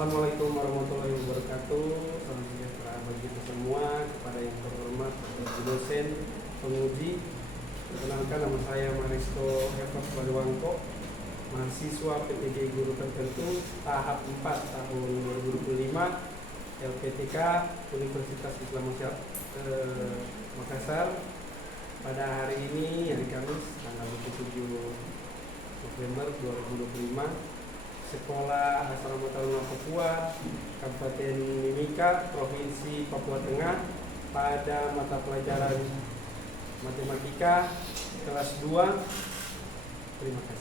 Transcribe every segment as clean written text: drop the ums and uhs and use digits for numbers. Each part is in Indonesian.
Assalamualaikum warahmatullahi wabarakatuh. Salam sejahtera bagi kita semua. Kepada yang terhormat Ibu dosen, penguji, perkenalkan nama saya Marisko Evert Baliwangko, mahasiswa PTG Guru Tertentu tahap 4 tahun 2025 LPTK Universitas Islam Makassar. Pada hari ini, hari Kamis, tanggal 27 November 2025, Sekolah Asrama Taruna Papua, Kabupaten Mimika, Provinsi Papua Tengah, pada mata pelajaran Matematika kelas 2. Terima kasih.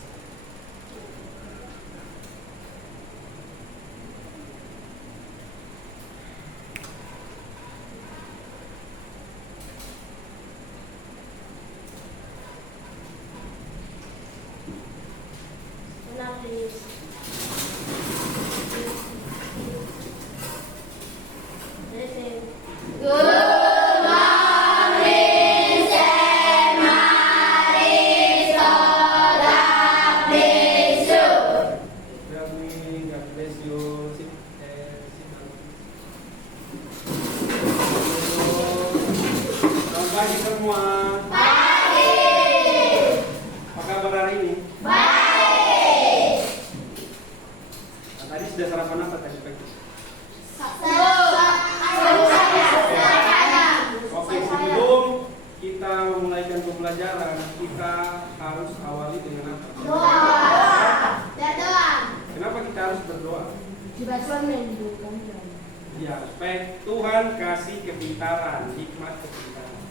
Ya, supaya Tuhan kasih kepintaran, hikmat kepintaran.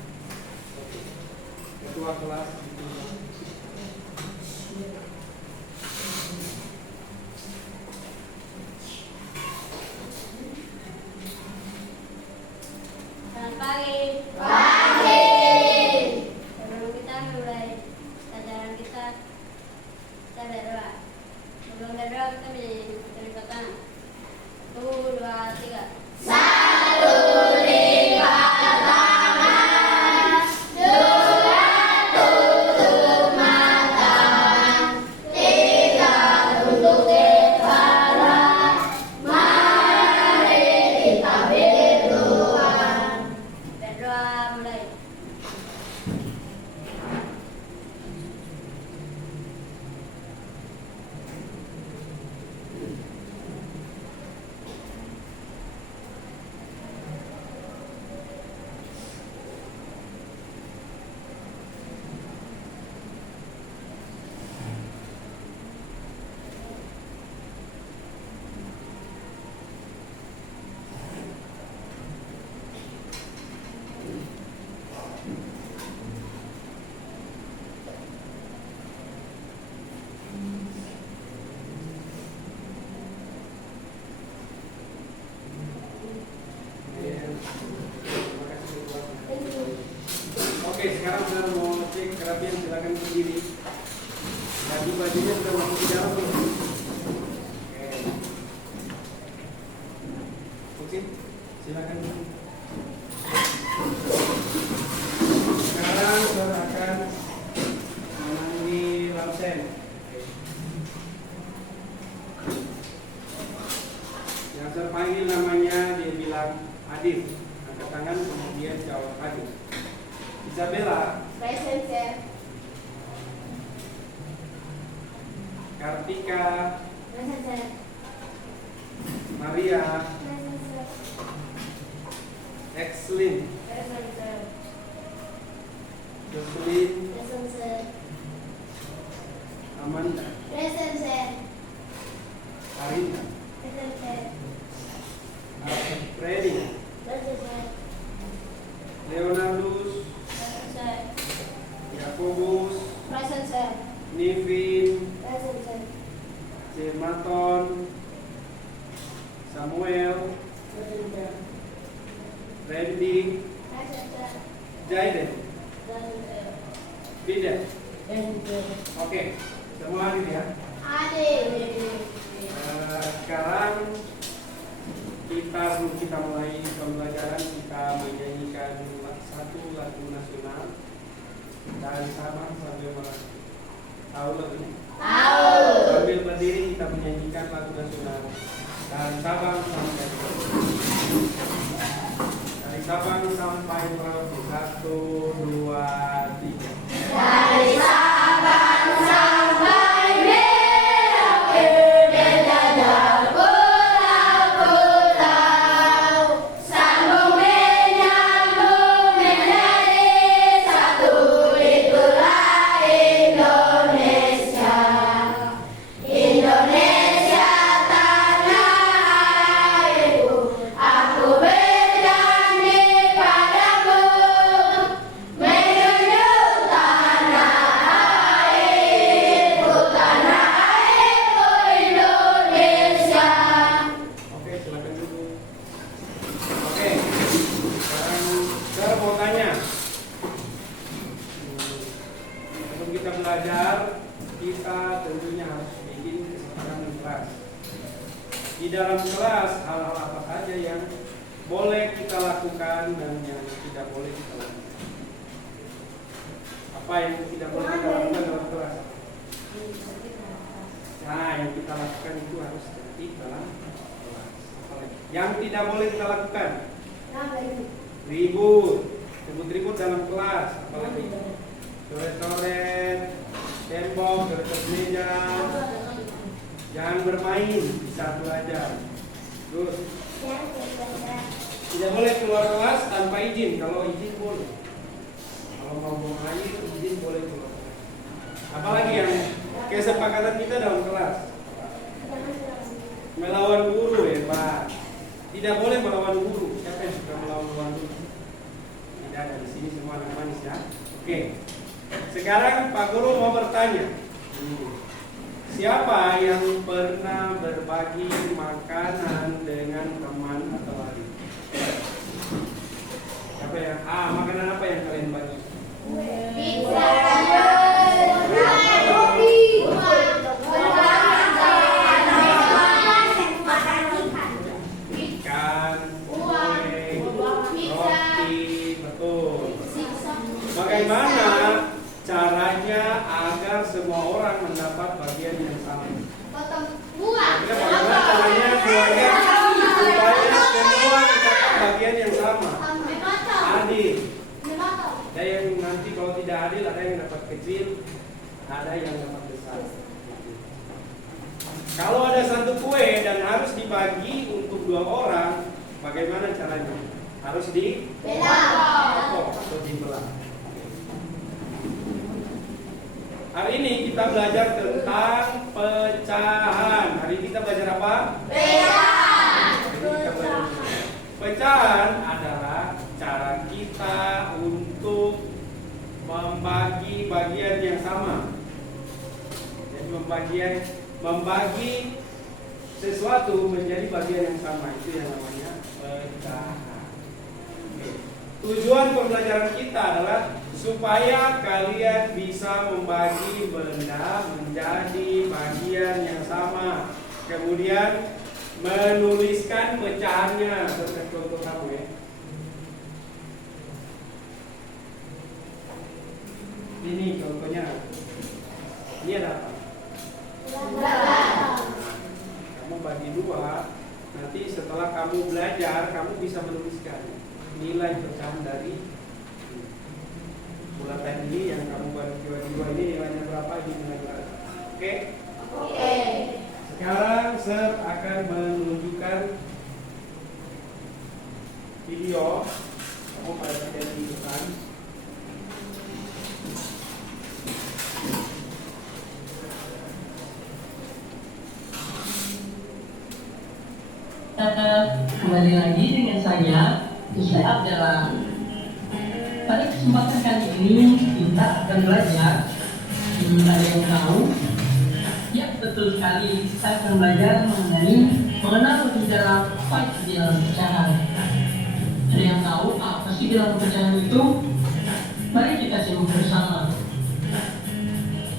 Ketua kelas Selamat pagi. Pagi. Sebelum kita mulai pelajaran kita berdoa. Sebelum berdoa kita menjadi kata 1, 2, 3. Satu lipat tangan, dua tutup mata, tiga tunduk kepala, mari kita berdoa. Berdoa mulai. Oke, sekarang saya mau cek kerapian, silakan berdiri. Tadi bajunya sudah masuk di dalam belum? Oke, silakan berdiri. Sekarang saya akan memanggil absen. Yang saya panggil namanya dia bilang Adif. Angkat tangan kemudian jawab Adif. Isabella. Present, sir. Kartika. Present, sir. Maria. Present, sir. Exlin. Present, sir. Jocelyn. Present, sir. Amanda. Present, sir. Arina. Present, sir. Freddy. Present, sir. Leonardus. Present, sir. Yakobus. Present, sir. Nivin. Present, sir. Cematon. Samuel. Present, sir. Randy. Present, sir. Jaiden. Present, sir. Vida. Present, sir. Oke, semua hadir ya. Adik. Sekarang kita mulai pembelajaran, kita menyanyikan satu lagu nasional dan sama sambil tahu lagunya. Tahu. Sambil berdiri kita menyanyikan lagu nasional dan dan Sabang sampai dari Sabang sampai Merauke. 1, 2, 3. Dari Sabang sampai Merauke dan jajal pulau-pulau, sambung menyambung menjadi satu, itulah Indonesia. Indonesia tanah airku, aku berjanji padamu, menjunjung tanah airku Indonesia. Oke, silakan dulu. Oke, sekarang saya mau tanya. Sebelum kita belajar, kita tentunya harus bikin kesepakatan kelas. Di dalam kelas, hal-hal apa saja yang boleh kita lakukan dan yang tidak boleh kita lakukan. Apa yang tidak boleh kita lakukan dalam kelas? Nah, yang kita lakukan itu harus tertib dalam kelas. Yang tidak boleh kita lakukan, ribut, ribut dalam kelas, apalagi coret-coret tembok, coret meja, jangan bermain di saat belajar. Terus tidak boleh keluar kelas tanpa izin. Kalau izin boleh, kalau mau buang air izin boleh keluar kelas. Apalagi yang kesepakatan kita dalam kelas, melawan guru ya Pak. Tidak boleh melawan guru. Siapa yang suka melawan guru? Tidak ada di sini, semua anak manis ya. Oke. Sekarang Pak Guru mau bertanya. Siapa yang pernah berbagi makanan dengan teman atau adik? Siapa yang? Makanan apa yang kalian bagi? Ikan, kue, roti, betul. Bagaimana caranya agar semua orang mendapat bagian yang sama? Bagaimana caranya supaya semua mendapat bagian yang sama? Adil. Ada yang nanti kalau tidak adil, ada yang dapat kecil, ada yang dapat besar. Kalau ada satu kue dan harus dibagi untuk 2 orang, bagaimana caranya? Harus dibelah atau dibelah. Hari ini kita belajar tentang pecahan. Hari ini kita belajar apa? Pecahan adalah cara kita untuk membagi bagian yang sama. Jadi membagi sesuatu menjadi bagian yang sama, itu yang namanya pecahan. Tujuan pembelajaran kita adalah supaya kalian bisa membagi benda menjadi bagian yang sama, kemudian menuliskan pecahannya. Contoh kamu ya. Ini contohnya. Ini ada apa? Kamu bagi 2. Nanti setelah kamu belajar, kamu bisa menuliskan nilai pecahan dari bulatan ini yang kamu bagi 2 ini nilainya berapa, ini nilai berapa. Oke? Sekarang Sir akan menunjukkan video. Kamu pada tidak di depan. Kembali lagi dengan saya, Ustaz Abdallah. Pada kesempatan kali ini kita akan belajar. Ada yang tahu? Ya, betul sekali. Saya akan belajar mengenal lebih dalam apa itu di dalam pecahan. Ada yang tahu apa sih di dalam pecahan itu? Mari kita simak bersama.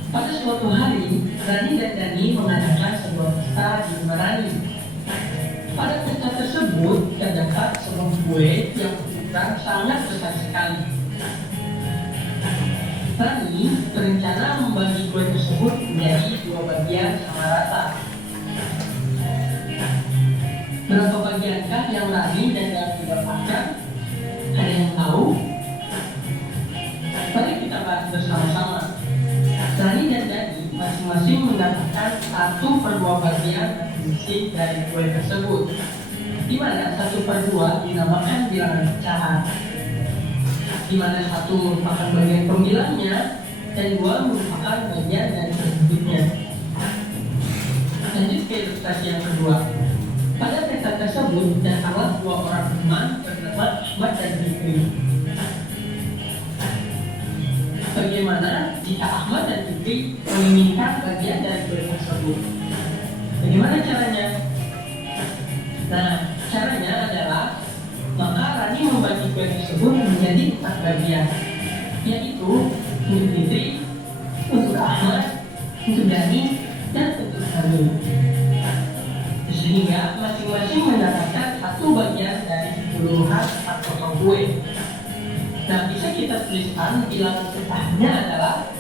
Pada suatu hari, Rani dan Dani mengadakan sebuah pesta di rumah Rani. Pada pesta tersebut terdapat sebuah kue yang ukuran sangat besar sekali. Rani berencana membagi kue tersebut menjadi 2 bagian sama rata. Berapa bagiankah yang Rani dan Dani dapatkan? Ada yang tahu? Mari kita bahas bersama-sama. Rani dan Dani masing-masing mendapatkan 1/2 bagian isi dari kue tersebut, di mana 1/2 dinamakan bilangan pecahan, di mana 1 merupakan bagian pembilangnya dan 2 merupakan bagian dari sedikitnya. Lanjut ke ilustrasi yang kedua. Pada peta tersebut terdapat 2 orang teman bernama Ahmad dan Fikri. Bagaimana jika Ahmad dan Fikri menginginkan bagian dari kue tersebut? Bagaimana caranya? Nah, caranya adalah maka Rani membagi kue tersebut menjadi 4 bagian, yaitu untuk Fikri, untuk Ahmad, untuk Dani, dan untuk Rani. Sehingga masing-masing mendapatkan 1 bagian dari keseluruhan 4 potong kue. Nah, bisa kita tuliskan bilangan pecahnya adalah,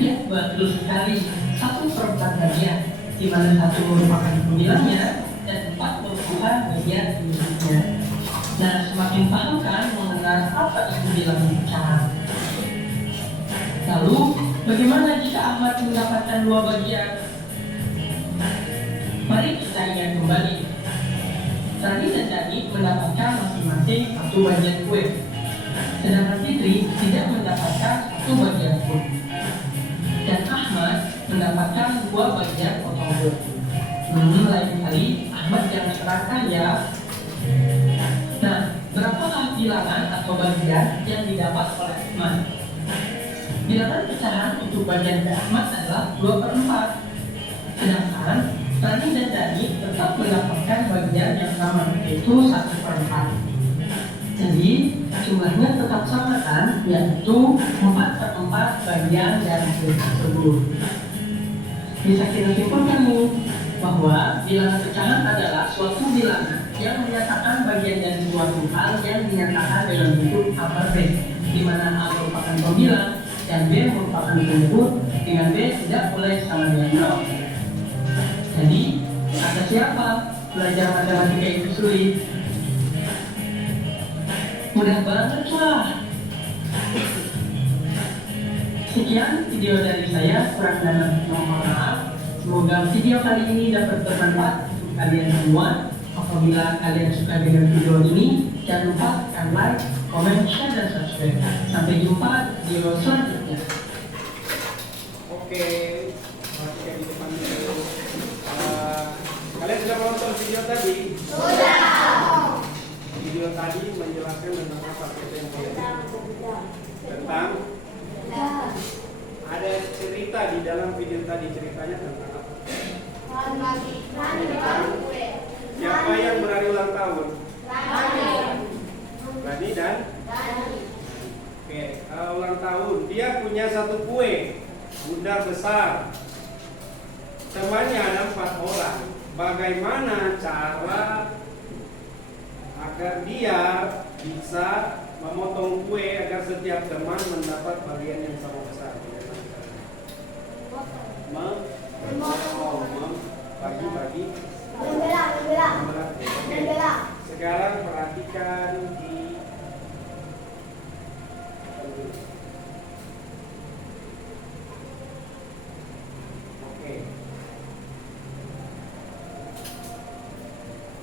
ya betul sekali, 1/4 bagian, di mana 1 merupakan pembilangnya dan 4 merupakan bagian penyebutnya. Nah, semakin paham kan mengenal apa itu bilangan pecahan. Lalu, bagaimana jika Ahmad mendapatkan 2 bagian? Mari kita ingat kembali. Rani dan Dani mendapatkan masing-masing 1 bagian kue, sedangkan Fitri tidak mendapatkan 1 bagian kue, dan Ahmad mendapatkan 2 bagian potong kue. Lain kali Ahmad yang serakah ya. Nah, berapakah bilangan atau bagian yang didapat oleh Ahmad? Bilangan pecahan untuk bagian ke Ahmad adalah 2/4, sedangkan Rani dan Dani tetap mendapatkan bagian yang sama, yaitu 1/4. Jadi jumlahnya tetap sama kan, yaitu 4/4 bagian dari kue tersebut. Bisa kita simpulkan nih bahwa bilangan pecahan adalah suatu bilangan yang menyatakan bagian dari suatu hal yang dinyatakan dalam bentuk upper B, di mana A merupakan pembilang dan B merupakan penyebut, dengan B tidak boleh sama dengan 0. Jadi, kata siapa belajar matematika itu sulit? Mudah banget lah. Sekian video dari saya, kurang dan mohon maaf. Semoga video kali ini dapat bermanfaat untuk kalian semua. Apabila kalian suka dengan video ini, jangan lupa tekan like, komen, share, dan subscribe. Sampai jumpa di video selanjutnya. Oke, perhatikan di depan dulu. Kalian sudah menonton video tadi? Sudah. Video tadi menjelaskan tentang apa? Tentang ada cerita di dalam video tadi. Ceritanya tentang apa? Siapa yang berhari ulang tahun? Rani dan? Oke, ulang tahun. Dia punya 1 kue bundar besar. Temannya ada 4 orang. Bagaimana cara agar dia bisa memotong kue agar setiap teman mendapat bagian yang sama besar? Bagi-bagi. Oke. Sekarang perhatikan di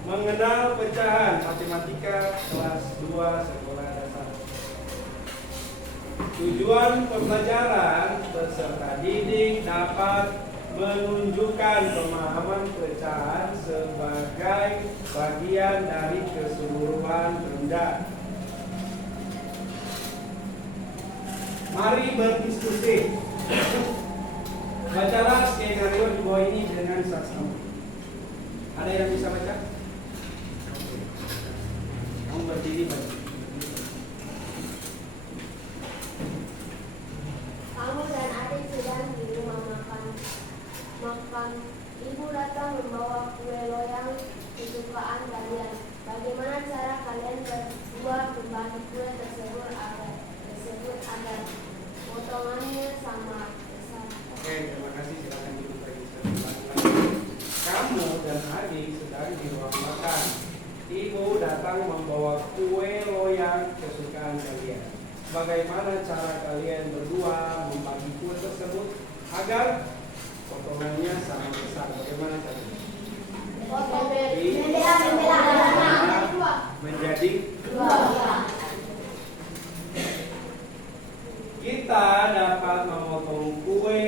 mengenal pecahan matematika kelas 2 sekolah dasar. Tujuan pembelajaran peserta didik dapat menunjukkan pemahaman pecahan sebagai bagian dari keseluruhan benda. Mari berdiskusi. Bacalah skenario di bawah ini dengan saksama. Ada yang bisa baca? Kamu berdiri baca. Kamu dan adik sedang di rumah makan. Ibu datang membawa kue loyang kesukaan kalian. Bagaimana cara kalian berdua membagi kue tersebut agar potongannya sama besar? Oke, terima kasih. Silakan duduk lagi. Kamu dan adik sedang di ruang makan. datang membawa kue loyang kesukaan kalian. Bagaimana cara kalian berdua membagi kue tersebut agar potongannya sama besar? Bagaimana caranya? Menjadi kita dapat memotong kue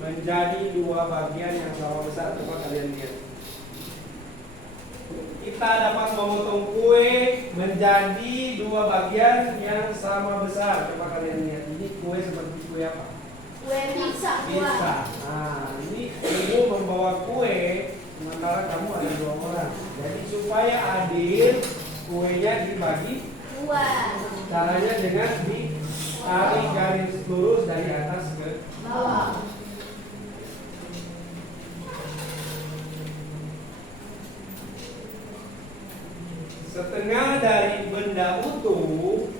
menjadi dua bagian yang sama besar. Coba kalian lihat. Kita dapat memotong kue menjadi dua bagian yang sama besar. Coba kalian lihat. Ini kue seperti kue apa? Kue pizza. Pizza. Nah, ini ibu membawa kue sementara kamu ada dua orang. Jadi supaya adil, kuenya dibagi Dua. caranya dengan ditarik garis lurus dari atas ke Bawah. setengah dari benda utuh.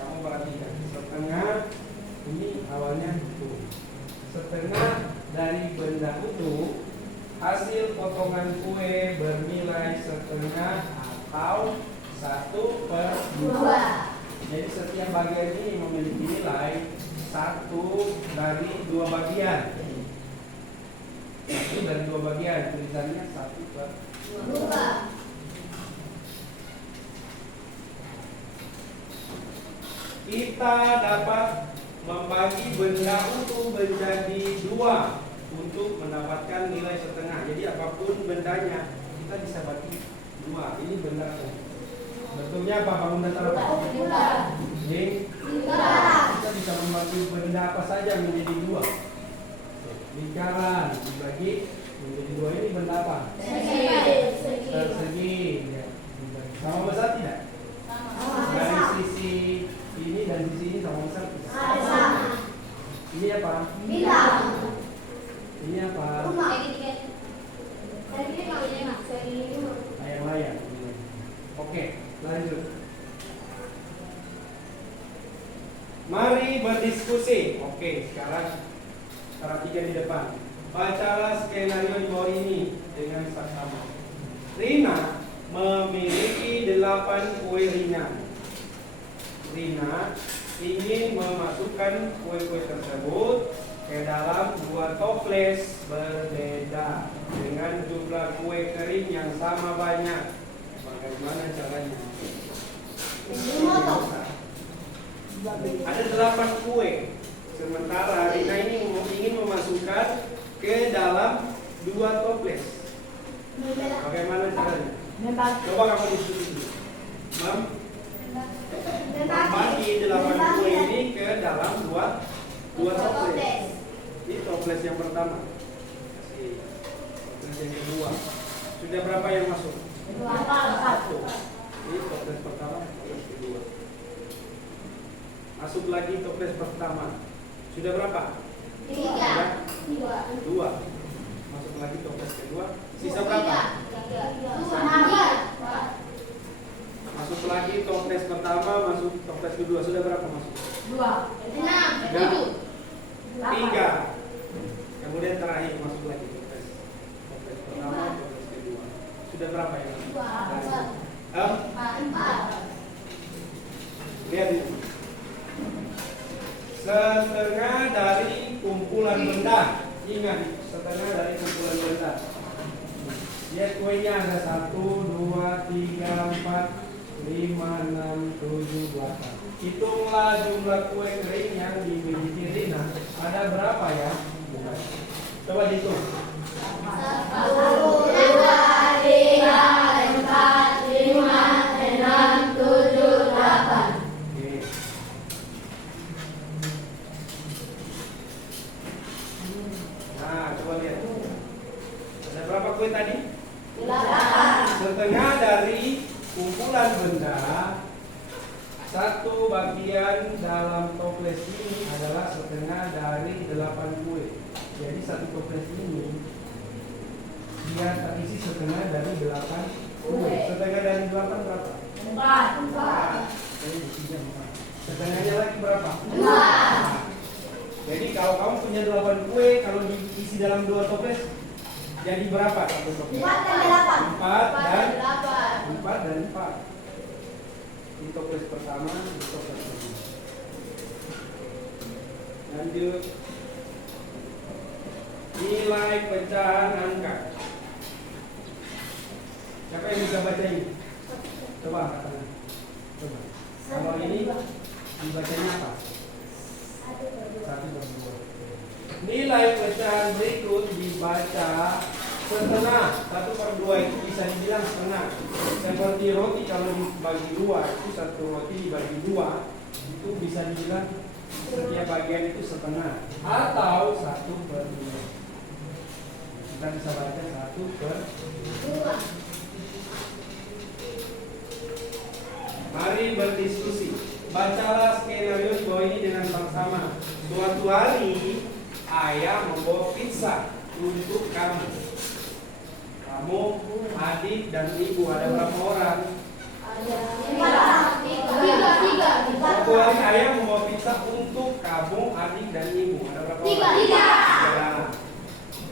Kamu perhatikan, setengah ini awalnya utuh. Setengah dari benda utuh, hasil potongan kue bernilai setengah atau 1/2. Jadi setiap bagian ini memiliki nilai 1 dari 2 bagian. 1 dari 2 bagian, tulisannya 1/2. Kita dapat membagi benda utuh menjadi 2 untuk mendapatkan nilai setengah. Jadi apapun bendanya kita bisa bagi 2. Ini benda utuh. Bentuknya apa? Bangun datar apa? Ini kita bisa membagi benda apa saja menjadi 2. Lingkaran dibagi menjadi 2. Ini benda apa? Persegi. Ya. Sama besar tidak? Dari sisi ini dan sisi ini sama besar tidak? Ini apa? Ini apa? Layang-layang. Oke, lanjut. Mari berdiskusi. Oke, sekarang perhatikan di depan. Bacalah skenario di bawah ini dengan saksama. Rina memiliki 8 kue ringan. Rina ingin memasukkan kue-kue tersebut ke dalam 2 toples berbeda dengan jumlah kue kering yang sama banyak. Bagaimana caranya? Ada 8 kue. Sementara Rina ini ingin memasukkan ke dalam 2 toples. Bagaimana caranya? Coba kamu diskusi dulu. Membagi 8 kue ini ke dalam 2 toples. Ini toples yang pertama. Toples yang kedua. Sudah berapa yang masuk? 1. Ini toples pertama, toples kedua. Masuk lagi toples pertama. Sudah berapa? 2. Masuk lagi toples kedua. Sisa berapa? 2. Masuk lagi toples pertama, masuk toples kedua. Sudah berapa masuk? 6. 3. Kemudian terakhir masuk lagi toples pertama, toples kedua. Sudah berapa ya? 4. Lihat ini. Setengah dari kumpulan benda. Ingat, setengah dari kumpulan benda. Lihat kuenya ada 1, 2, 3, 4, 5, 6, 7, 8. Hitunglah jumlah kue kering yang dimiliki Rina. Ada berapa ya? Coba dihitung. 1, 2, 3, 4, 5, 6, 7, 8. Oke. Nah, coba lihat. Ada berapa kue tadi? 8. Setengah dari kumpulan benda. 1 bagian dalam toples ini adalah setengah dari 8 kue. Jadi 1 toples ini dia terisi setengah dari 8 kue. Setengah dari 8 berapa? 4. Jadi isinya 4. Setengahnya lagi berapa? 2. Jadi kalau kamu punya 8 kue, kalau diisi dalam 2 toples, jadi berapa 1 toples? 4 dan 8. 4 dan 8. 4 dan 4. toples pertama, di toples kedua. Lanjut. Nilai pecahan angka. Siapa yang bisa baca ini? Coba katakan. Coba. Kalau ini dibacanya apa? 1/2. Nilai pecahan berikut dibaca setengah. 1/2 itu bisa dibilang setengah. Seperti roti kalau dibagi 2 itu satu roti dibagi 2 itu bisa dibilang setiap bagian itu setengah atau 1/2. Kita bisa baca 1/2. Mari berdiskusi. Bacalah skenario di bawah ini dengan seksama. Suatu hari ayah membawa pizza untuk kamu. Kamu, adik, dan ibu. Ada berapa orang? Tiga. Suatu hari ayah membawa pizza untuk kamu, adik, dan ibu. Ada berapa orang? Tiga.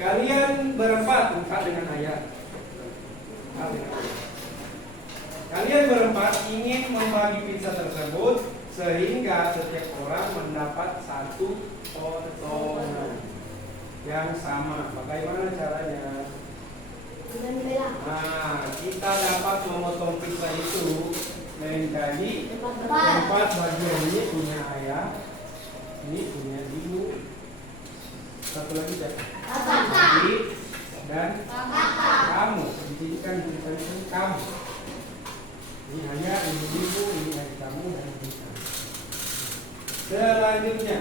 Kalian berempat, empat dengan ayah. Kalian berempat ingin membagi pizza tersebut sehingga setiap orang mendapat satu potongan yang sama. Bagaimana caranya? Nah, kita dapat memotong pizza itu menjadi 4 bagian. Ini punya ayah, ini punya ibu, satu lagi siapa? Adik dan kamu. Di sini kan dituliskan kamu. Ini hanya ibu-ibu, ini adik kamu dan ibu kamu. Selanjutnya,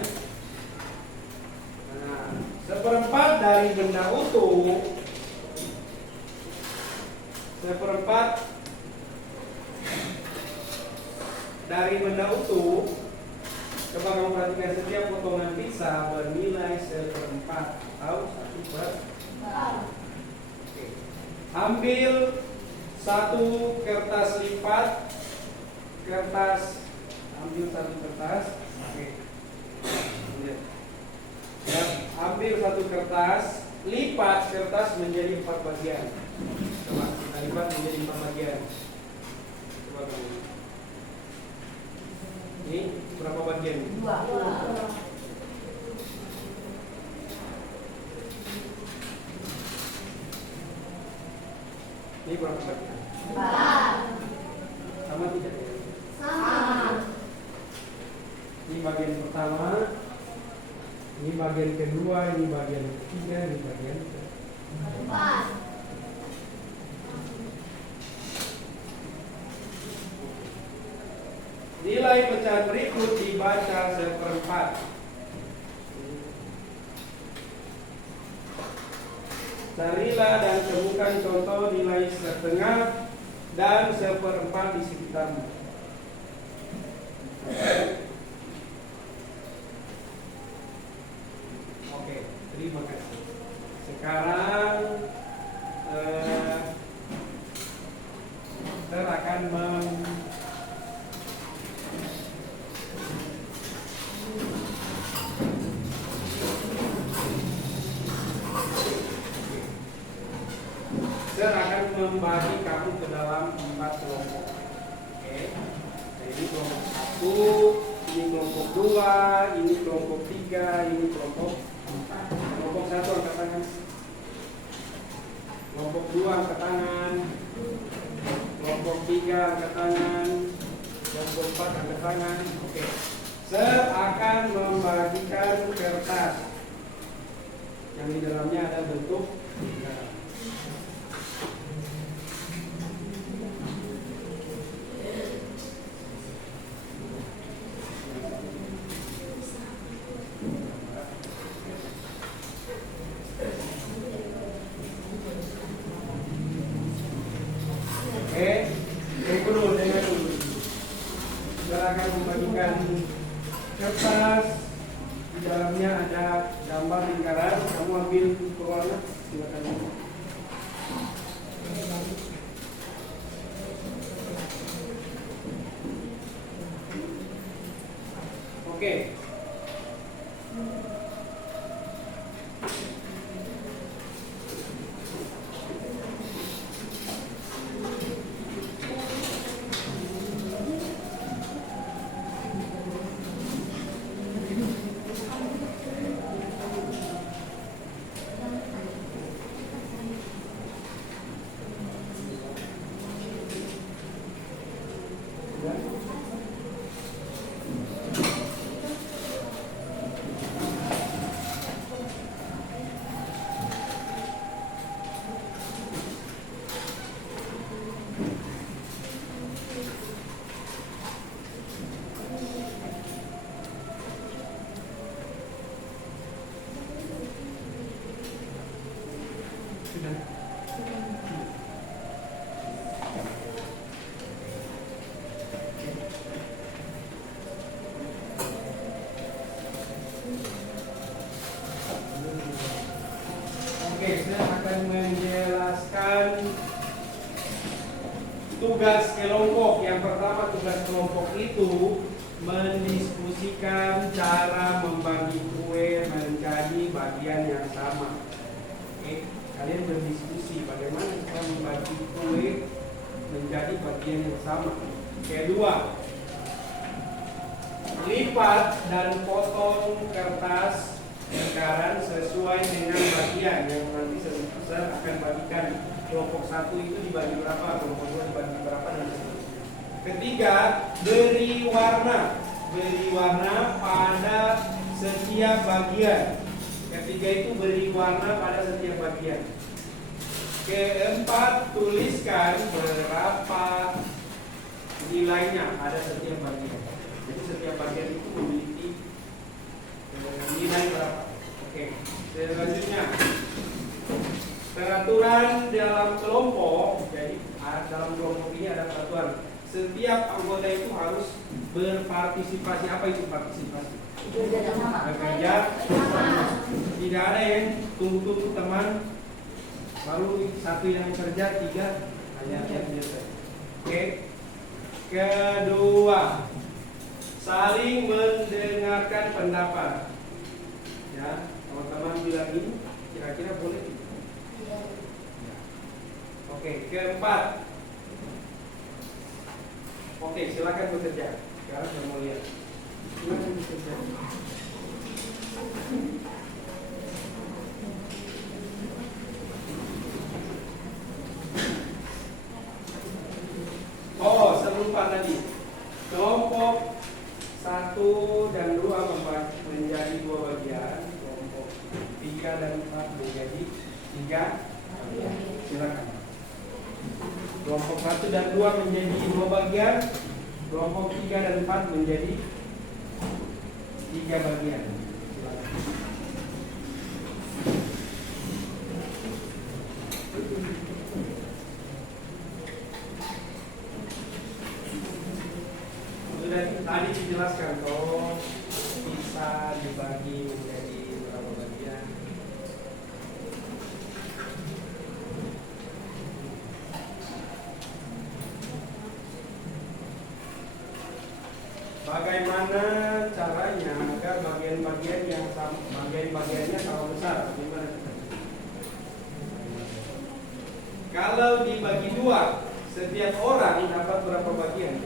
nah, 1/4 dari benda utuh. 1/4 dari benda utuh. Coba kamu perhatikan setiap potongan pizza bernilai 1/4 atau 1/4. Ambil satu kertas lipat, ambil satu kertas. Ambil satu kertas, lipat kertas menjadi 4 bagian. Coba kita lipat menjadi 4 bagian. Coba kamu. Ini berapa bagian? 2. Ini berapa bagian? 4. Sama tidak? Sama. Ini bagian pertama, ini bagian kedua, ini bagian ketiga, ini bagian keempat. 4. Nilai pecahan berikut dibaca 1/4. Carilah dan temukan contoh nilai setengah dan 1/4 di sekitarmu. Oke, terima kasih. Sekarang saya akan membagi kamu ke dalam 4 kelompok. Oke. Nah, ini kelompok 1, ini kelompok 2, ini kelompok 3, ini kelompok 4. Kelompok 1 angkat tangan. Kelompok 2 angkat tangan. Kelompok 3 angkat tangan. Kelompok 4 angkat tangan. Oke. Saya akan membagikan kertas yang di dalamnya ada bentuk lingkaran. Kertas di dalamnya ada gambar lingkaran. Kamu ambil pewarna, silakan. Oke. tugas kelompok. Yang pertama tugas kelompok itu mendiskusikan cara membagi kue menjadi bagian yang sama. Oke, kalian berdiskusi bagaimana cara membagi kue menjadi bagian yang sama. Kedua, lipat dan potong kertas lingkaran sesuai dengan bagian yang nanti saya akan bagikan. Kelompok 1 itu dibagi berapa, kelompok 2 dibagi berapa, dan seterusnya. Ketiga, beri warna pada setiap bagian. Ketiga itu beri warna pada setiap bagian. Keempat, tuliskan berapa nilainya pada setiap bagian. Jadi setiap bagian itu memiliki nilai berapa. Oke, selanjutnya peraturan dalam kelompok. Jadi dalam kelompok ini ada peraturan. Setiap anggota itu harus berpartisipasi. Apa itu partisipasi? Bekerja sama. Tidak ada yang tunggu-tunggu teman baru satu yang kerja, tiga hanya yang biasa. Oke. Kedua, saling mendengarkan pendapat. Ya, teman-teman bilang ini kira-kira boleh tidak? Oke, keempat. Oke, silakan bekerja. Sekarang saya mau lihat. Silakan bekerja. Oh, saya lupa tadi. Kelompok 1 dan 2 menjadi 2 bagian. Kelompok 3 dan 4 menjadi 3 bagian. Silakan. Kelompok 1 dan 2 menjadi 2 bagian. Kelompok 3 dan 4 menjadi 3 bagian. Silakan. Sudah tadi dijelaskan toh bisa dibagi menjadi berapa bagian. Bagaimana caranya agar bagian-bagiannya sama besar? Gimana? Kalau dibagi 2, setiap orang dapat berapa bagian?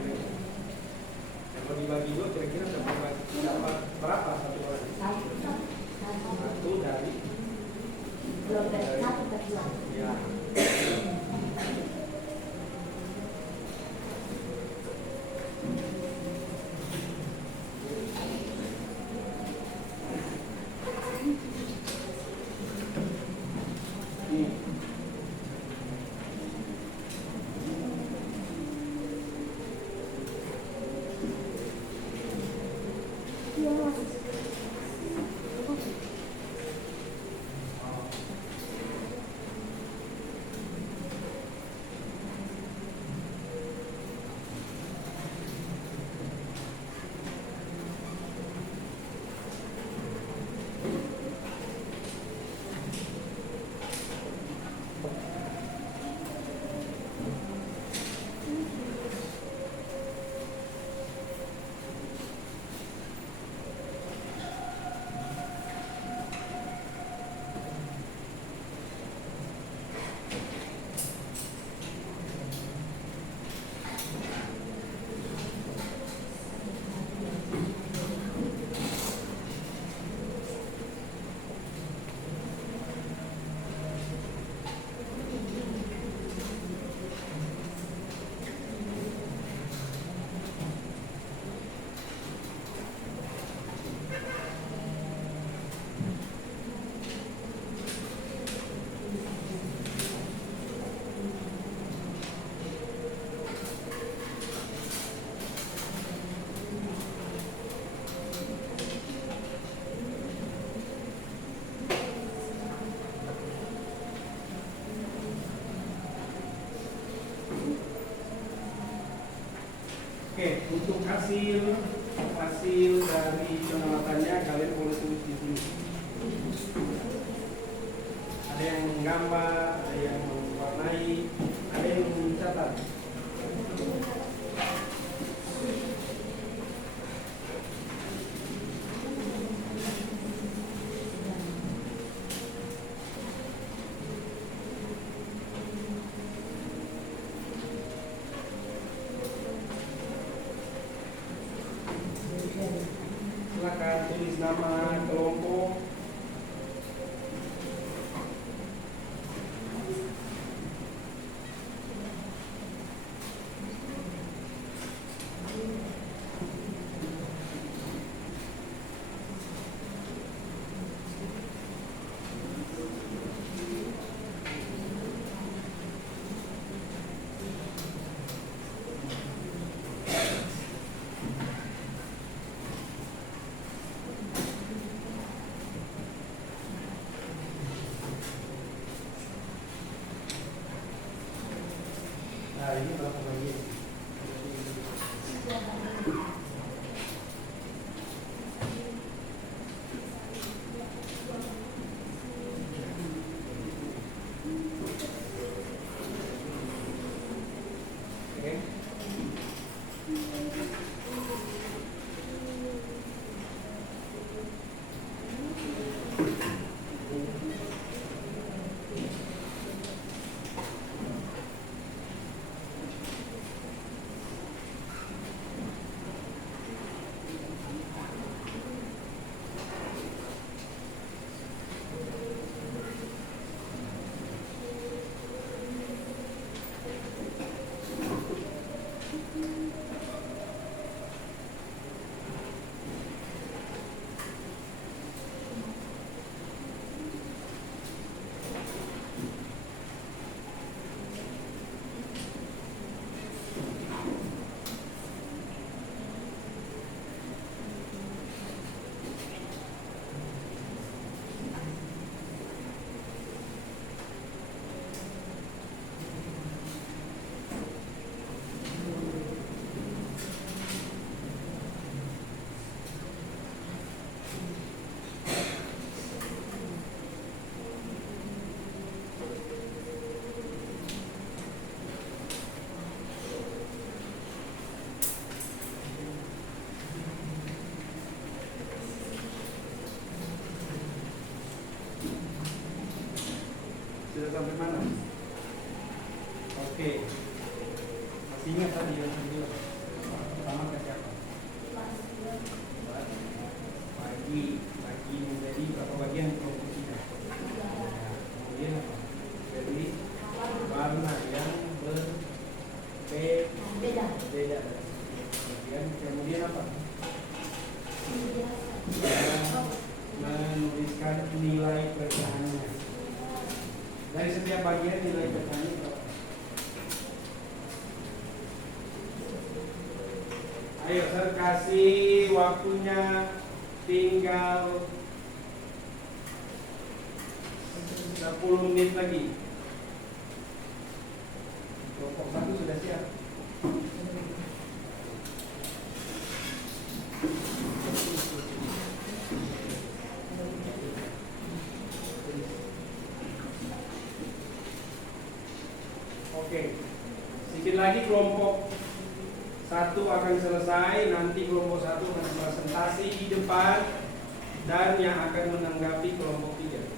Kalau dibagi 2 kira-kira dapat berapa satu orang? Satu dari ya. Oke, untuk hasil dari penamatannya kalian boleh tulis di sini. Ada yang menggambar, ada yang mewarnai, ada yang mencatat. nama kelompok. Nah, ini berapa bagian? Oke. Sudah sampai mana? Oke. Masih ingat tadi yang saya bilang? Pertama ke siapa? Bagi menjadi berapa bagian kelompok kita? Kemudian apa? Jadi warna yang berbeda. Kemudian apa? Menuliskan nilai pecahannya. Dari setiap bagian nilai pecahannya berapa? Ayo, saya kasih waktunya tinggal 10 menit lagi. Kelompok 1 sudah siap. Oke, sedikit lagi kelompok 1 akan selesai. Nanti kelompok 1 akan presentasi di depan dan yang akan menanggapi kelompok 3.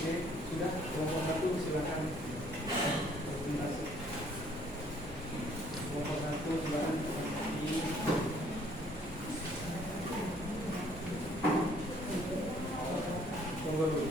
Oke, sudah kelompok 1 silakan presentasi. Kelompok 1 silakan tunggu dulu.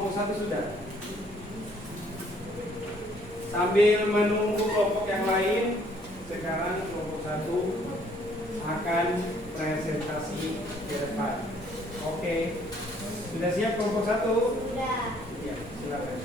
kelompok 1 sudah. Sambil menunggu kelompok yang lain, sekarang kelompok 1 akan presentasi ke depan. Oke, sudah siap kelompok 1? Sudah. Ya, silakan.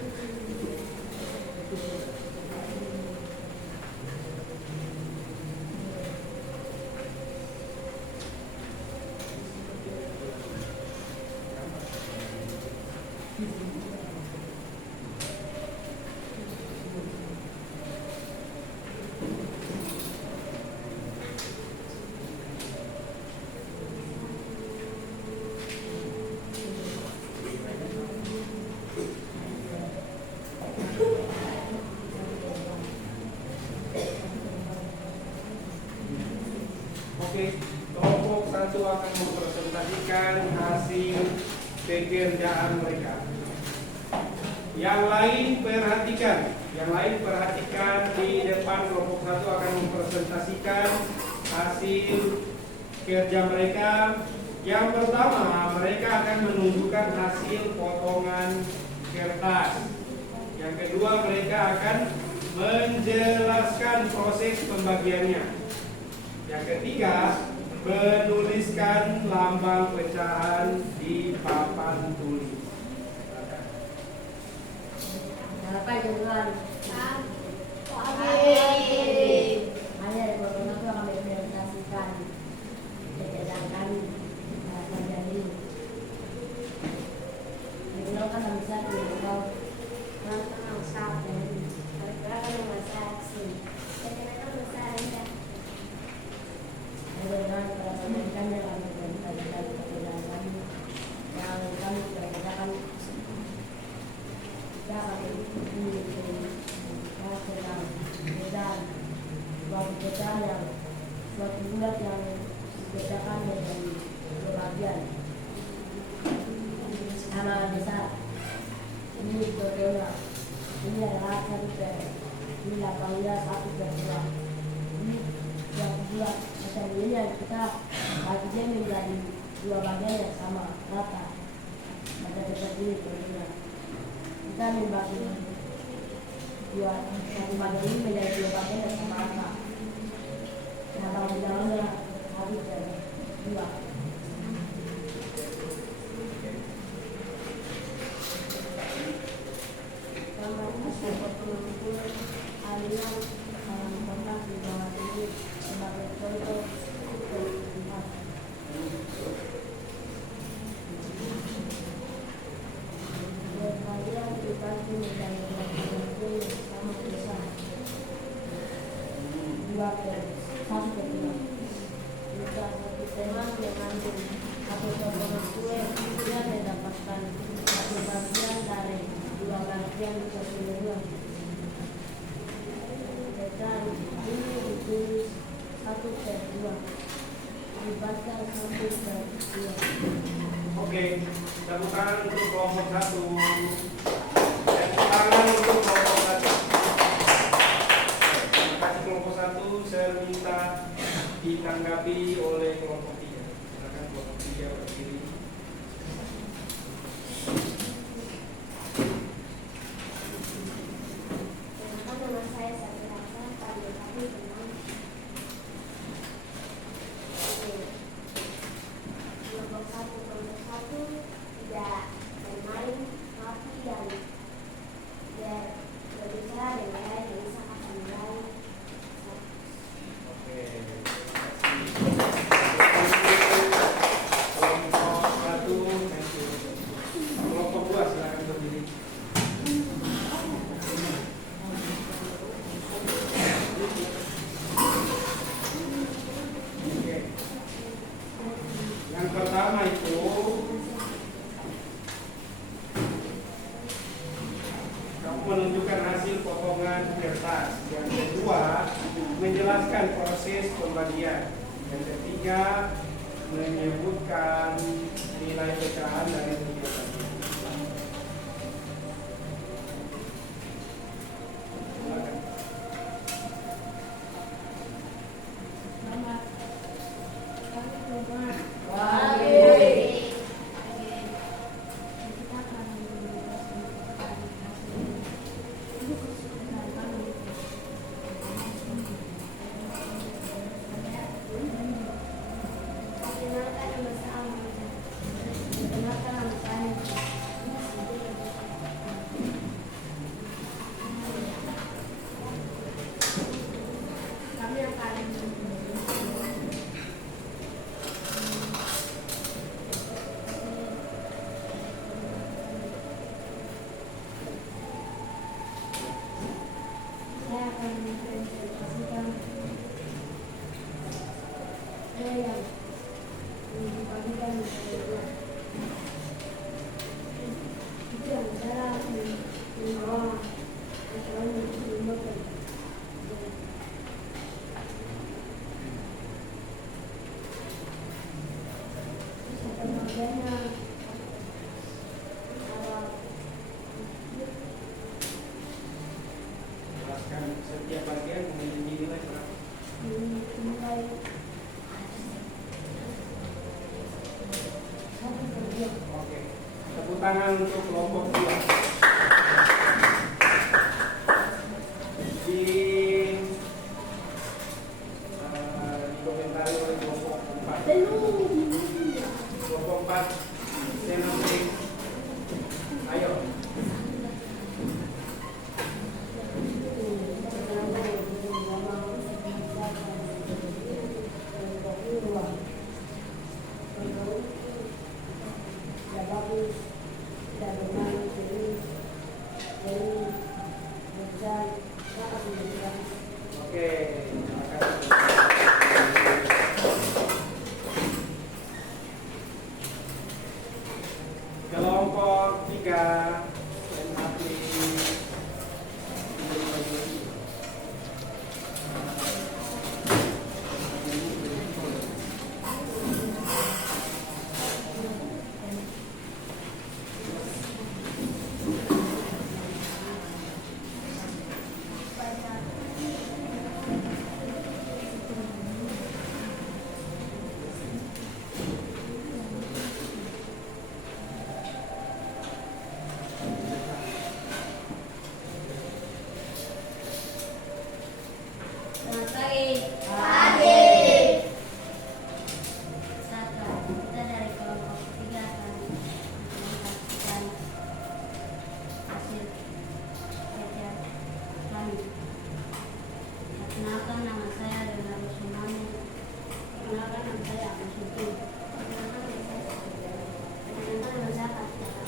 Oke, kelompok 1 akan mempresentasikan hasil pekerjaan mereka. Yang lain perhatikan di depan. Kelompok 1 akan mempresentasikan hasil kerja mereka. Yang pertama, mereka akan menunjukkan hasil potongan kertas. Yang kedua, mereka akan menjelaskan proses pembagiannya. Yang ketiga, menuliskan lambang pecahan di papan tulis. Apa itu Tuhan? Hanya dari program itu akan dipresentasikan pekerjaan kami kerja ini. Beliau kan bisa beliau tentang usaha dan mereka memasak aksi. Mereka memasak aksi. Dengan perhatikan yang kami presentasikan pekerjaan kami yang kami kerjakan. Suatu bulat yang dibedakan menjadi dua bagian. Nama besar ini berbeda. Ini adalah 1/2. Ini lapangnya 1/2. Ini yang bulat macam ini yang kita baginya menjadi dua bagian yang sama rata. Macam seperti ini bentuknya. Kita membagi satu bagian ini menjadi dua bagian yang sama rata. Nah, kalau di dalamnya habis dari 2. Gambarnya seperti mengukur aliran dalam kotak di bawah ini sebagai contoh tempat. Bagian dibagi menjadi bagian sama besar 2/1/2. Jika satu teman mengandung satu potongan kue, dia mendapatkan satu bagian dari dua bagian keseluruhan. Dan ini ditulis 1/2, dibaca 1/2. Oke, tepuk tangan untuk kelompok 1. Tepuk tangan untuk kelompok 1. Terima kasih kelompok 1. Saya minta ditanggapi oleh kelompok 3. Silakan kelompok 3 berdiri. Nama saya Satirasa, panggil kami teman. Kelompok 1 tidak bermain, tapi dan berbicara dengan baik dan bisa akan mulai. Oke. Kelompok 1, thank you. Kelompok 2 silakan berdiri. Oke. Yang pertama itu kamu menunjukkan hasil potongan kertas. Yang kedua, menjelaskan proses pembagian. Yang ketiga, menyebutkan nilai pecahan dari tiga bagian. Silakan. Selamat. Kami kelompok. Kita akan Tepuk tangan untuk kelompok 2. Dikomentari oleh kelompok 4. Kelompok 4, Senopik. Ayo. Oke, terima kasih. Kelompok 3, Senopik. Selamat pagi. Saka, kita dari kelompok 3 akan mempresentasikan hasil kerja kami. Perkenalkan, nama saya Dona Rusumani. Perkenalkan, nama saya Agus Suti. Perkenalkan, nama saya Fatia.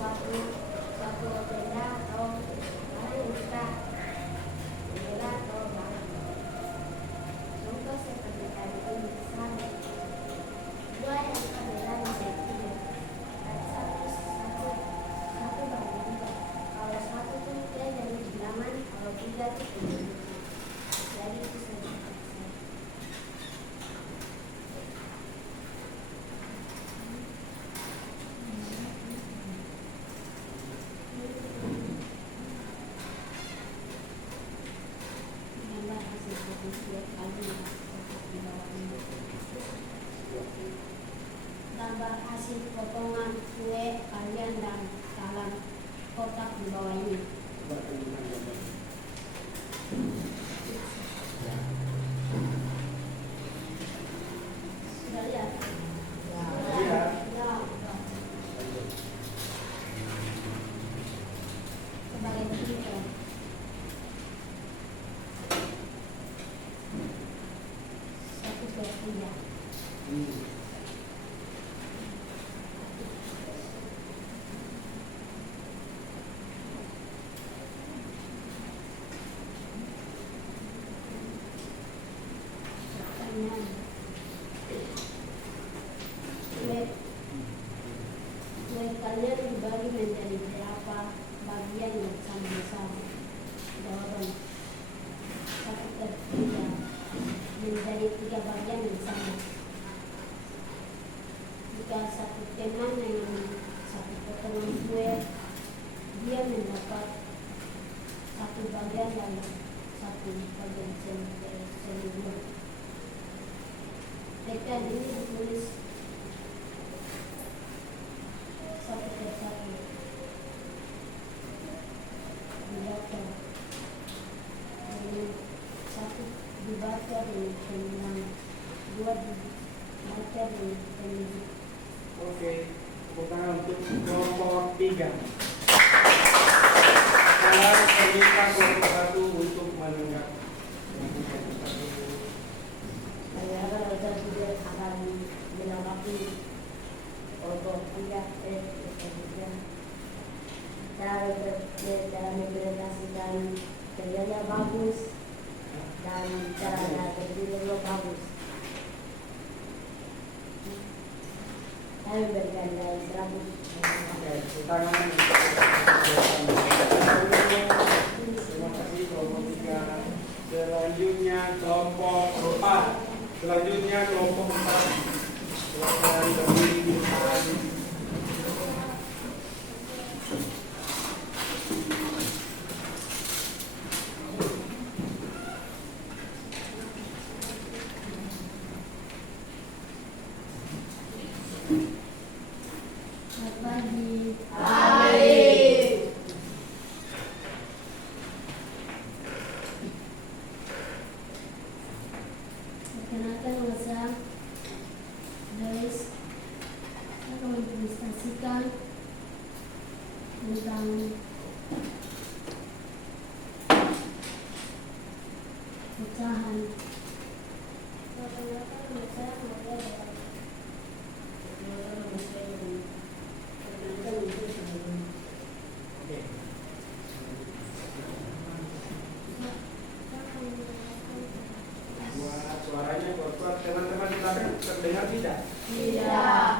Suatu benda atau barang yang kita benda atau barang. Contoh seperti tadi ini misalnya dua yang berbeda menjadi tiga. Ada satu bagi tiga. Kalau satu itu dia jadi bilangan, kalau tiga itu jadi. Jadi itu saja. Gambar hasil potongan kue kalian dan dalam kotak di bawah ini. Sudah lihat? Iya. Ya. Sebagai berikut. Satu per tiga. Pertanyaan. Kue kalian dibagi menjadi berapa bagian yang sama-sama? Jawaban. 1/3 menjadi 3 bagian yang sama. Jika satu teman dengan satu potongan kue, dia mendapat 1 bagian dan 1 bagian seluruh. Tekan ini ditulis 1/1. Dibaca. Ini 1 dibaca dengan penulisan, 2 dibaca dengan penulisan. Oke, tepuk tangan untuk kelompok 3. Sekarang saya minta kelompok 1 untuk menanggapi. Saya akan menanggapi kelompok 3 cara mempresentasikan kerjanya bagus dan cara berdirinya bagus. Saya memberikan nilai 100. Oke, tepuk tangan untuk terima kasih kelompok 3. Selanjutnya kelompok 4. Selanjutnya kelompok 4. Silakan berdiri di depan. Perkenalkan nama saya Dais. Saya akan mendemonstrasikan tentang pecahan. Perkenalkan nama saya Maria Dawati. Perkenalkan nama saya Dani. Perkenalkan nama saya Syahrini. Oke. Buat suaranya kuat-kuat, teman-teman di belakang terdengar tidak? Tidak.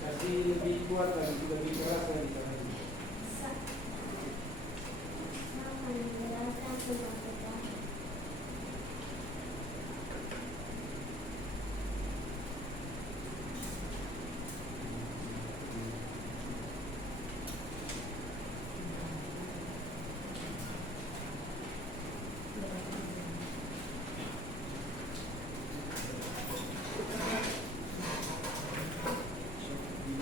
Kasih lebih kuat lagi, lebih keras lagi caranya. Saya menjelaskan tentang pecahan.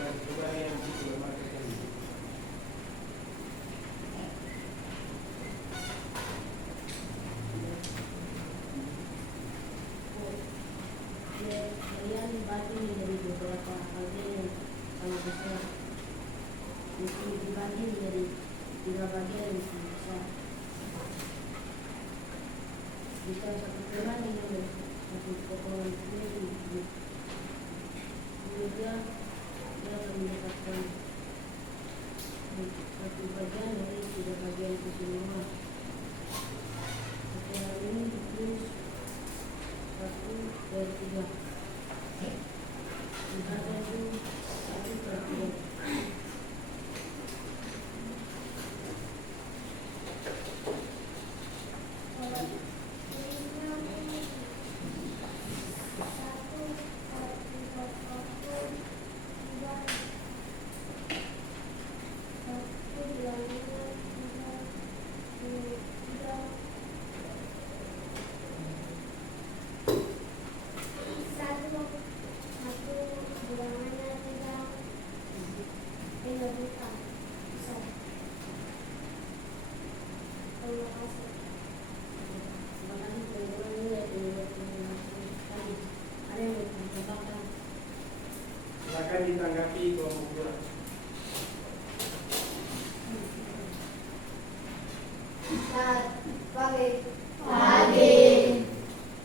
Coba yang itu lemparkan. Kalian dibagi menjadi beberapa bagian yang sama besar. Mesti dibagi menjadi 3 bagian yang sama besar. Jika satu teman dengan satu potongan kue di dia akan mendapatkan satu bagian dari 3 bagian keseluruhan. Setelah ini ditulis 1 dari 3. Ada itu 1 per 3. Silakan ditanggapi kelompok dua. Pagi.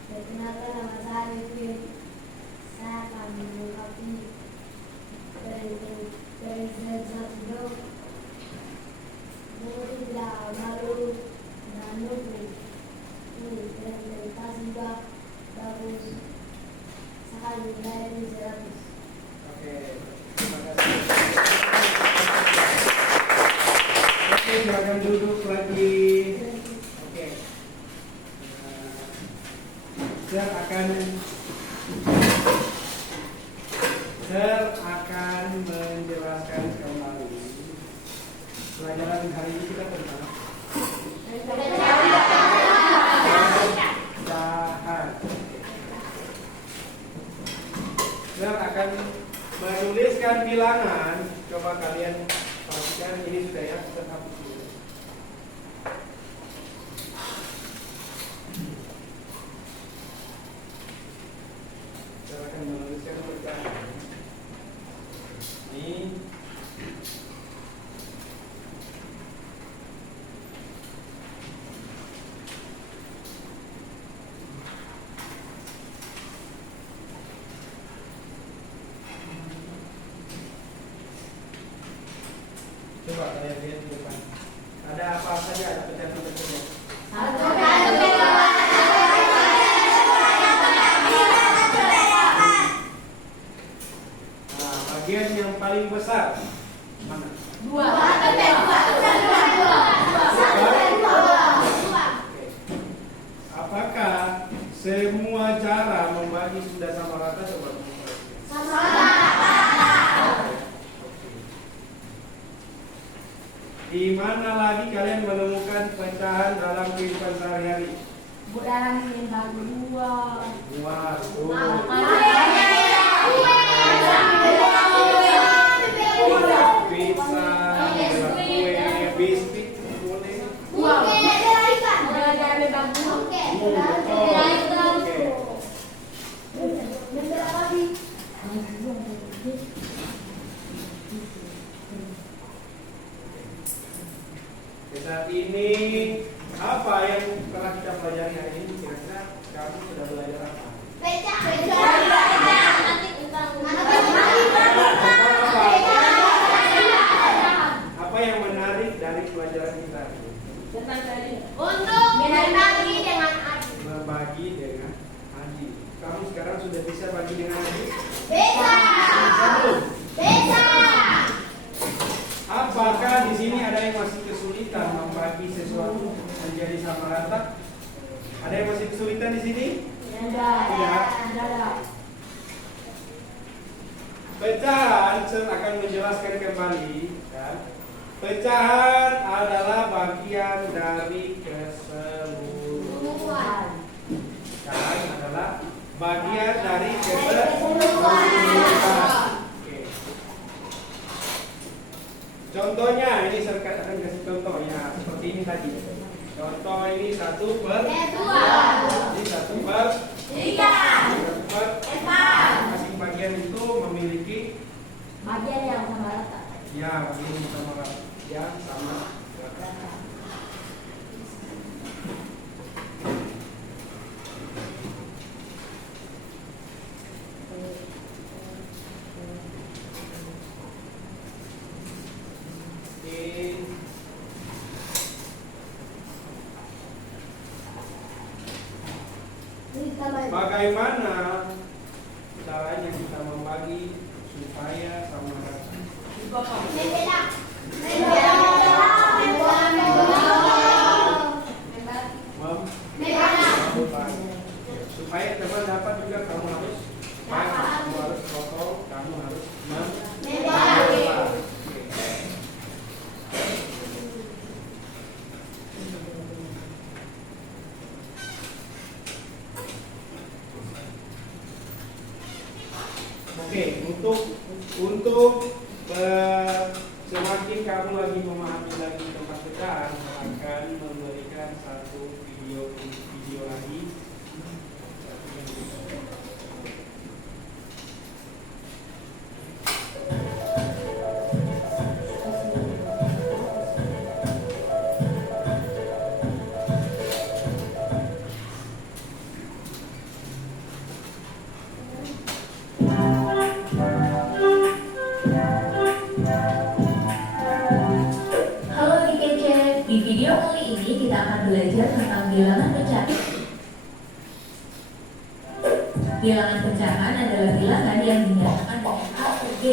Perkenalkan nama saya Ridwan. Saya akan mengungkapkan dari satu tidak malu dan lugu. Ini presentasi juga bagus sekali dari 100. Oke, terima kasih. Oke, silakan duduk lagi. Oke. Saya akan menjelaskan kembali pelajaran hari ini kita tentang pecahan. Saya akan menuliskan bilangan. Coba kalian perhatikan, ini sudah ya, sudah hapus dulu. Saya akan menuliskan pecahan. Ini coba kalian lihat di depan. Ada apa saja ada pecahan tersebut? Nah, bagian yang paling besar mana? Oke. Apakah semua cara membagi sudah sama rata? Coba. Di mana lagi kalian menemukan pecahan dalam kehidupan sehari-hari? Dalam yang bagi 2. Wah, tuh. Pizza, kue, biskuit, boleh. Oke. Saat ini apa yang telah kita pelajari hari ini? Kira-kira kamu sudah belajar apa? Apa yang menarik dari pelajaran kita ini? Untuk berbagi dengan adil. Berbagi dengan adil. Kamu sekarang sudah bisa bagi dengan adil? Bisa. Belum? Bisa. Apakah di sini ada yang masih kesulitan membagi sesuatu menjadi sama rata? Ada yang masih kesulitan di sini? Tidak. Pecahan saya akan menjelaskan kembali. Kan? Pecahan adalah bagian dari keseluruhan. Kan adalah bagian dari keseluruhan. Oke. Contohnya ini saya akan kasih contoh ya seperti ini tadi. Contoh ini 1/2. Ini 1/3. 1/4. Masing bagian itu memiliki Bagian yang sama rata. ya bagian yang sama rata. Yang sama rata. Bagaimana caranya kita membagi supaya sama rata? Supaya teman dapat juga kamu harus potong, kamu harus membagi. Oke, untuk semakin kamu lagi memahami lagi tentang pecahan, saya akan memberikan satu video lagi. Di video kali ini kita akan belajar tentang bilangan pecahan. Bilangan pecahan adalah bilangan yang dinyatakan dengan A atau B.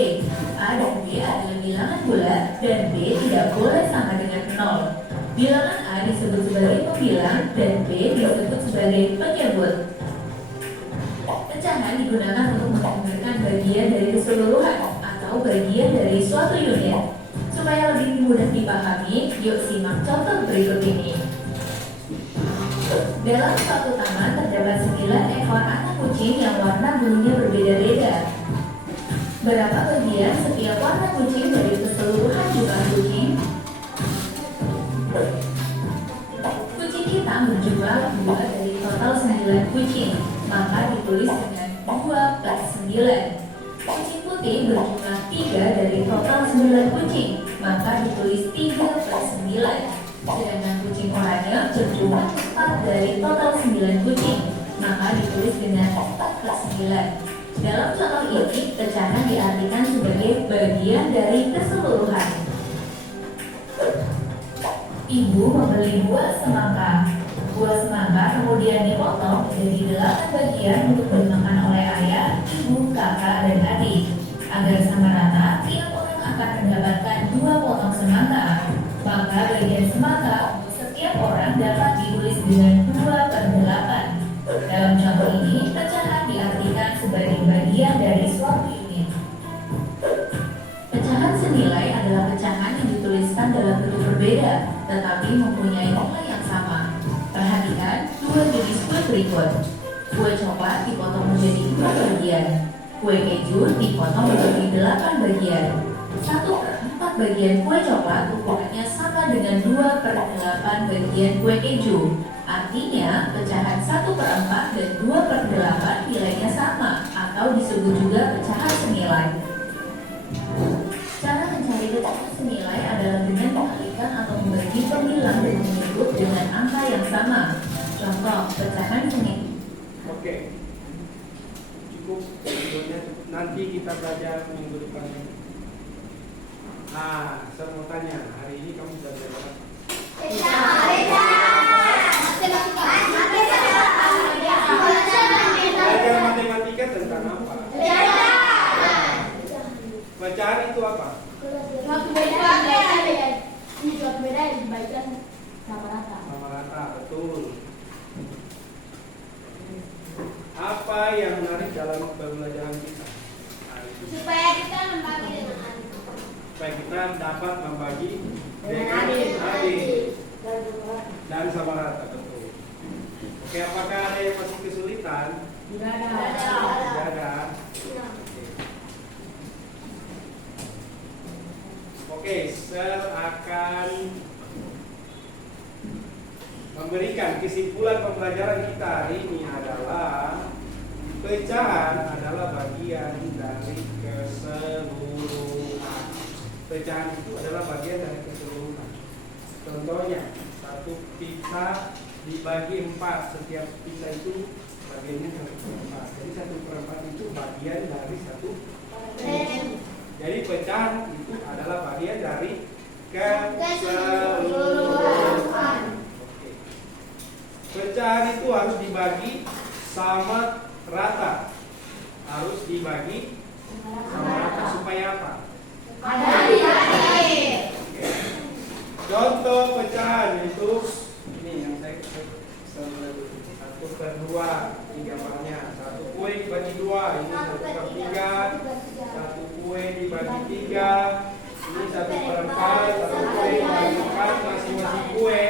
A dan B adalah bilangan bulat dan B tidak boleh sama dengan 0. Bilangan A disebut sebagai pembilang dan B disebut sebagai penyebut. Pecahan digunakan untuk menggambarkan bagian dari keseluruhan atau bagian dari suatu unit. Supaya lebih mudah dipahami, yuk simak contoh berikut ini. Dalam suatu taman terdapat 9 ekor anak kucing yang warna bulunya berbeda-beda. Berapa bagian setiap warna kucing dari keseluruhan jumlah kucing? Kucing hitam berjumlah 2 dari total 9 kucing, maka ditulis dengan 2/9. Kucing putih berjumlah 3 dari total 9 kucing, maka ditulis 3/9. Sedangkan kucing oranye berjumlah 4 dari total 9 kucing, maka ditulis dengan 4/9. Dalam contoh ini, pecahan diartikan sebagai bagian dari keseluruhan. Ibu membeli buah semangka. Buah semangka kemudian dipotong menjadi 8 bagian untuk dimakan oleh ayah, ibu, kakak, dan adik. Agar sama rata, tiap orang akan mendapatkan 2 potong semangka. Maka bagian semangka untuk setiap orang dapat ditulis dengan 2/8. Dalam contoh ini, pecahan diartikan sebagai bagian dari suatu unit. Pecahan senilai adalah pecahan yang dituliskan dalam bentuk berbeda, tetapi mempunyai nilai yang sama. Perhatikan 2 jenis kue berikut. Kue coklat dipotong menjadi 2 bagian. Kue keju dipotong menjadi 8 bagian. 1/4 bagian kue coklat ukurannya sama dengan 2/8 bagian kue keju. Artinya, pecahan 1/4 dan 2/8 nilainya sama, atau disebut juga pecahan senilai. Cara mencari pecahan senilai adalah dengan mengalihkan atau membagi bagi pembilang dan menyebut dengan angka yang sama. Contoh pecahan sengit. Oke. Cukup videonya. Nanti kita belajar minggu depan. Nah, saya mau tanya, hari ini kamu sudah belajar apa? Belajar matematika tentang apa? Bacaan itu apa? Suatu beda yang dibacakan sama rata. Sama rata, betul. Apa yang menarik dalam pembelajaran kita? Supaya kita membagi dengan adil. Supaya kita dapat membagi Dengan dengan adil dan dan sama rata, betul. Oke, apakah ada yang masih kesulitan? tidak Tidak ada. Oke, saya akan memberikan kesimpulan pembelajaran kita hari ini adalah pecahan adalah bagian dari keseluruhan. Pecahan itu adalah bagian dari keseluruhan. Contohnya, satu pizza dibagi 4, setiap pizza itu bagiannya 1/4. Jadi 1/4 itu bagian dari satu. Jadi pecahan itu adalah bagian dari keseluruhan. Oke. Pecahan itu harus dibagi sama rata. Harus dibagi sama rata supaya apa? Contoh pecahan itu ini yang saya 1/2 ini gambarnya. Satu kue dibagi 2, ini 1/3. Satu kue dibagi 3, ini 1/4. Satu kue dibagi 4, masing-masing kue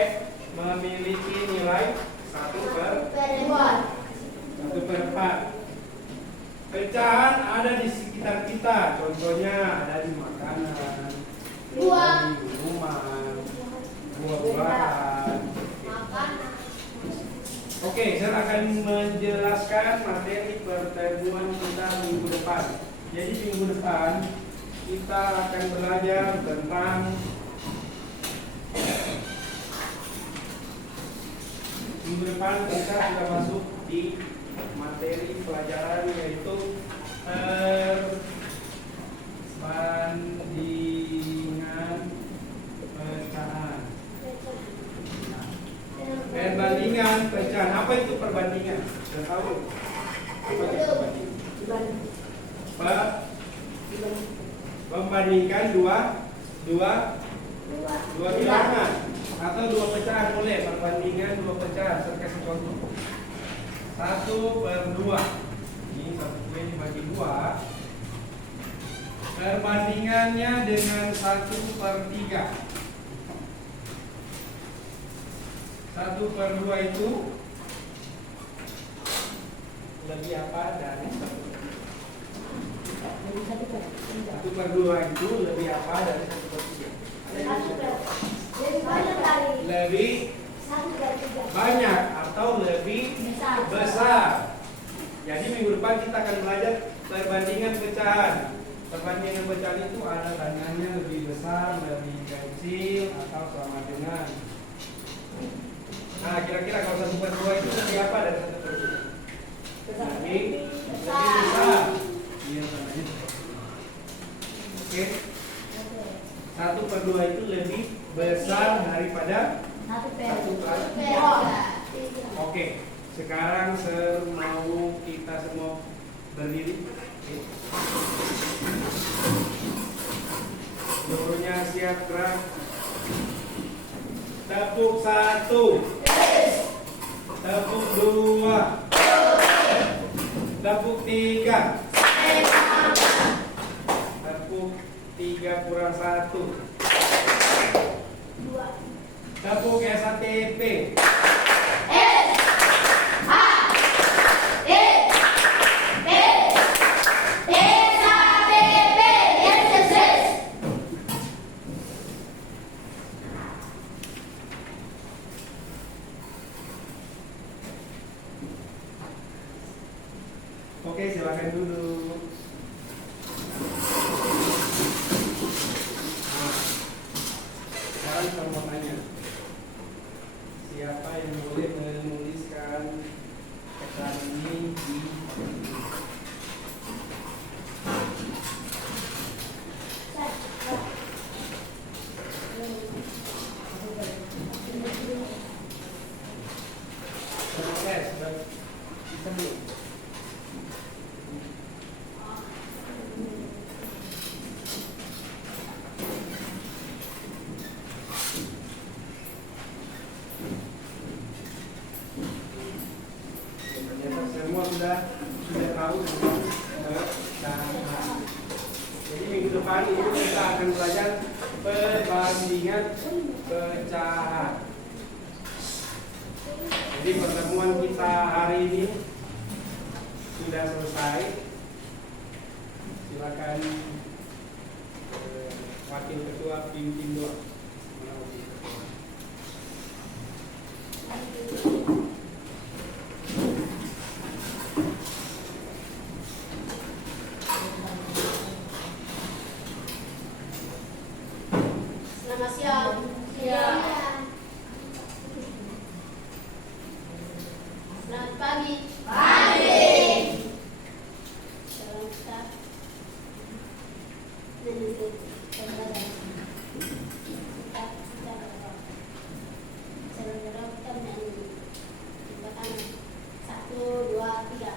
memiliki nilai 1/4. Pecahan ada di sekitar kita, contohnya ada di makanan, di minuman, buah-buahan. Oke, saya akan menjelaskan materi pertemuan kita minggu depan. Jadi minggu depan kita akan belajar tentang minggu depan kita sudah masuk di materi pelajaran yaitu perbandingan pecahan. Perbandingan pecahan. Apa itu perbandingan? Sudah tahu? Apa itu perbandingan? Membandingkan dua bilangan atau dua pecahan, boleh perbandingan dua pecahan. Saya kasih contoh 1/2. Ini satu kue dibagi 2. Perbandingannya dengan 1/3. 1/2 itu lebih apa dari 1/2 itu lebih apa dari 1/3? Lebih banyak atau lebih besar. Jadi minggu depan kita akan belajar perbandingan pecahan. Perbandingan pecahan itu ada tandanya lebih besar, lebih kecil, atau sama dengan. Nah, kira-kira kalau 1/2 itu lebih apa dari 1/3? Lebih besar. Iya, tandanya seperti itu. Oke. 1/2 itu lebih besar daripada 1/3. Oke, sekarang mau kita semua berdiri. Seluruhnya siap gerak. Tepuk 1, tepuk 2, tepuk 3, tepuk 3 kurang 1, tepuk SATP. Oke, silakan duduk. Nah, sekarang kita mau tanya. Ternyata semua sudah tahu tentang pecahan. Jadi minggu depan itu kita akan belajar perbandingan pecahan. Jadi pertemuan kita hari ini sudah selesai. Silakan wakil ketua pimpin doa. Selamat siang. Siang. Selamat pagi. Pagi. Sekarang kita menuntut pembelajaran. Sebenarnya kita menyanyi. Jembatan 1, 2, 3.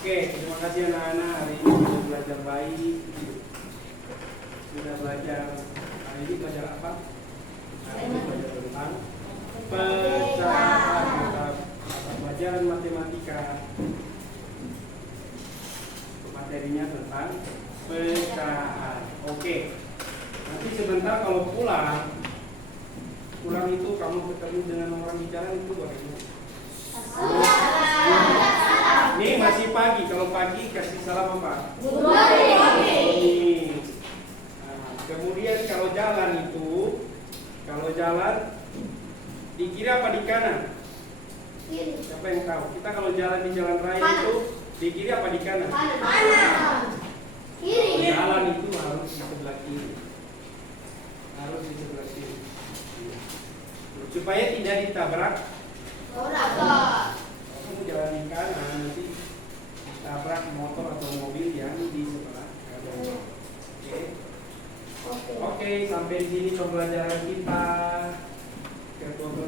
Oke, terima kasih anak-anak. Hari ini sudah belajar baik. Sudah belajar. Hari ini belajar apa? Hari ini belajar tentang pecahan. Mata pelajaran matematika. Materinya tentang pecahan. Oke. Nanti sebentar kalau pulang itu kamu ketemu dengan orang di jalan itu bagaimana? Ini masih pagi, kalau pagi kasih salam apa? Good morning. Nah, kemudian kalau jalan di kiri apa di kanan? Kiri. Siapa yang tahu? Kita kalau jalan di jalan raya itu di kiri apa di kanan? Kanan. Kiri. Jalan itu harus di sebelah kiri. Harus di sebelah kiri. Supaya tidak ditabrak. Kamu jalan di kanan nanti tabrak motor atau mobil yang di sebelah kanan. Oke, sampai di sini pembelajaran kita. Ketua.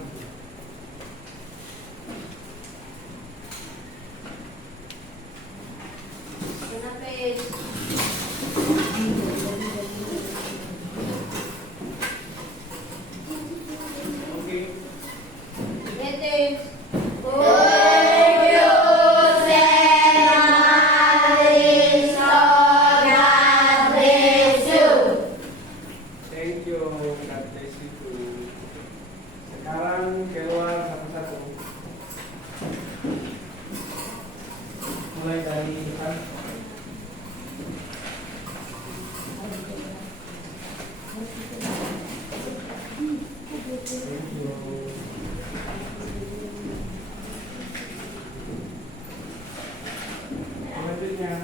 Thank you, God bless you too. Sekarang keluar satu-satu. Mulai dari depan. Thank you. Selanjutnya.